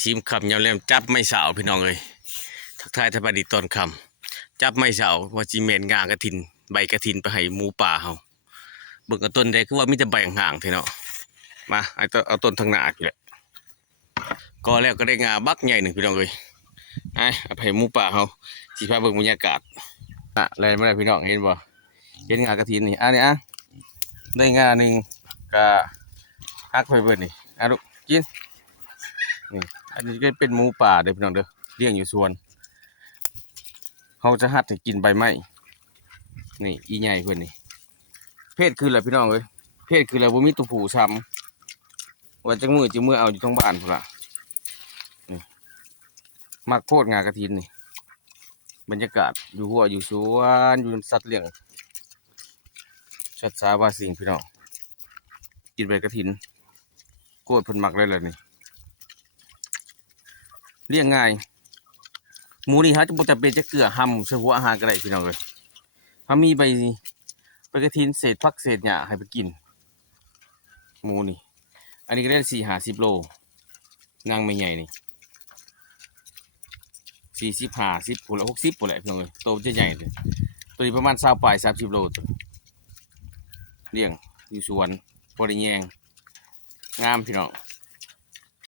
ซิมคำยำแลมจับไม่สาวพี่น้องเลยทักทายทบดีตอนคำจับไม่สาวว่าจีเมนงากระถินใบกระถินไปให้หมูป่าเฮาเบิ่งเอาต้นใดคือว่ามีแต่ใบห่างๆเท่เนาะมาเอาต้นทางหน้าพี่แหละก็แล้วก็ได้งาบักใหญ่หนึ่งพี่น้องเลยเอาไปให้หมูป่าเฮาสิพาเบิ่งบรรยากาศอะไรไม่ได้พี่น้องเห็นบ่เห็นงากระถินนี่นี่ได้งาหนึ่งก็ฮักไปเบิ่งนี่ลูกกินนี่อันนี้ก็เป็นหมูป่าเด้อพี่น้องเด้อเลี้ยงอยู่สวนเขาจะหัดให้กินใบไม้นี่อีใหญ่เพิ่นนี่เพศคืออะไรพี่น้องเอ้ยเพศคืออะไรบ่มีตัวผู้ซ้ำว่าจังมือเอาอยู่ทั้งบ้านพุ่นล่ะนี่มักโคตรงากระถินนี่บรรยากาศอยู่หัวอยู่สวนอยู่สัตว์เลี้ยงชัดสาบาสิงพี่น้องกินใบกระถินโคตรเพิ่นมักเลยล่ะนี่เลี้ยงง่ายหมูนี่ฮะจะบ่จำเป็นจะเกลือห้ำเสื้อหัวอาหารก็ได้พี่น้องเลยเขามีใบกระถินเศษผักเศษหญ้าให้ไปกินหมูนี่อันนี้ก็ได้40-50 โลนางไม่ใหญ่นี่40-50พุ่นละ60พุ่นแหละพี่น้องเลยโตจะใหญ่เลยตัวนี้ประมาณ20 ปลาย30 โลตัวเลี้ยงอยู่สวนบ่ได้แยงงามพี่น้อง